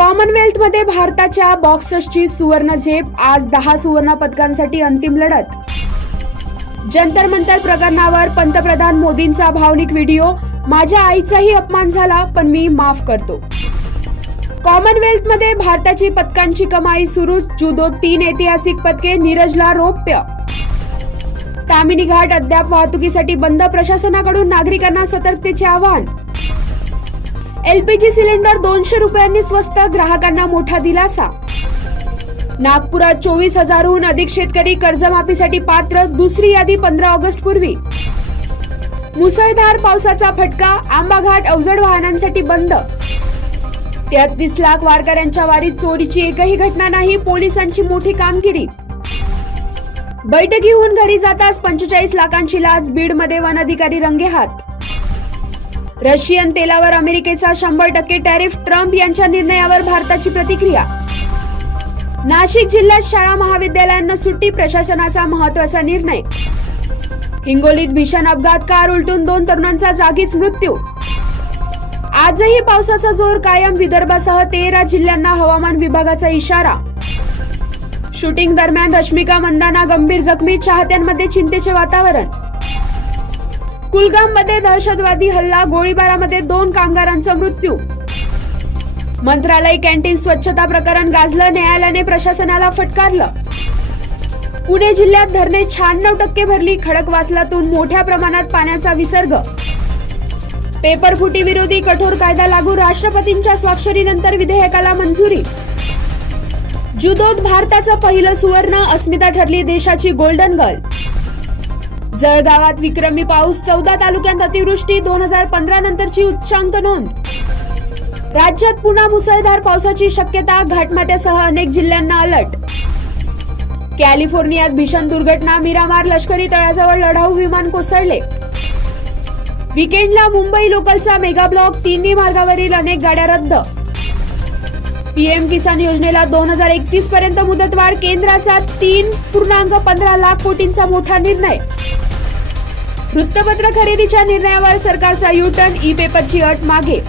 कॉमनवेल्थमध्ये भारताच्या बॉक्सर्सची सुवर्ण झेप. आज 10 सुवर्ण पदकांसाठी अंतिम लढत. जंतर मंतर प्रकरणावर पंतप्रधान मोदींचा भावनिक व्हिडिओ. माझ्या आईचाही अपमान झाला पण मी माफ करतो. कॉमनवेल्थमध्ये भारताची पदकांची कमाई सुरूच. जुदोत 3 ऐतिहासिक पदके. नीरजला रौप्य. तामिनी घाट अद्याप वाहतुकीसाठी बंद. प्रशासनाकडून नागरिकांना सतर्कतेचे आवाहन. एलपीजी सिलेंडर 200 रुपयांनी स्वस्त. ग्राहकांना मोठा दिलासा. नागपुरात 24,000हून अधिक शेतकरी कर्जमाफीसाठी पात्र. दुसरी यादी 15 ऑगस्ट पूर्वी. मुसळधार पावसाचा फटका. आंबाघाट अवजड वाहनांसाठी बंद. 33 लाख वारकऱ्यांच्या वारीत चोरीची एकही घटना नाही. पोलिसांची मोठी कामगिरी. बैठकीहून घरी जाताच 45 लाखांची लाच. बीडमध्ये वन अधिकारी रंगेहात. रशियन तेलावर अमेरिकेचा 100% टॅरिफ. ट्रम्प यांच्या निर्णयावर भारताची प्रतिक्रिया. नाशिक जिल्ह्यात शाळा महाविद्यालयांना सुट्टी. प्रशासनाचा महत्त्वाचा निर्णय. हिंगोलीत भीषण अपघात. कार उलटून 2 तरुणांचा जागीच मृत्यू. आजही पावसाचा जोर कायम. विदर्भासह 13 जिल्ह्यांना हवामान विभागाचा इशारा. शूटिंग दरम्यान रश्मिका मंदाना गंभीर जखमी. चाहत्यांमध्ये चिंतेचे वातावरण. कुलगाममध्ये दहशतवादी हल्ला. गोळीबारामध्ये 2 कामगारांचा मृत्यू. मंत्रालय कॅन्टीन स्वच्छता प्रकरण गाजलं. न्यायालयाने प्रशासनाला फटकारलं. पुणे जिल्ह्यात धरणे 96% भरली. खडकवासलातून मोठ्या प्रमाणात पाण्याचा विसर्ग. पेपरफुटी विरोधी कठोर कायदा लागू. राष्ट्रपतींच्या स्वाक्षरीनंतर विधेयकाला मंजुरी. जुदोत भारताचं पहिलं सुवर्ण. अस्मिता ठरली देशाची गोल्डन गर्ल. जळगावात विक्रमी पाऊस. 14 तालुक्यांत अतिवृष्टी. 2015 नंतरची उच्चांक नोंद. राज्यात पुन्हा मुसळधार पावसाची शक्यता. घाटमाथ्यासह अनेक जिल्ह्यांना अलर्ट. कॅलिफोर्नियात भीषण दुर्घटना. मिरामार लष्करी तळाजवळ लढाऊ विमान कोसळले. वीकेंडला मुंबई लोकलचा मेगा ब्लॉक. 3 मार्गावरील अनेक गाड्या रद्द. पीएम किसान योजनेला 2031 पर्यंत मुदतवाढ. केंद्राचा 3.15 लाख कोटींचा मोठा निर्णय. वृत्तपत्र खरेदीच्या निर्णयावर सरकारचा यू टर्न. ई पेपरची अट मागे.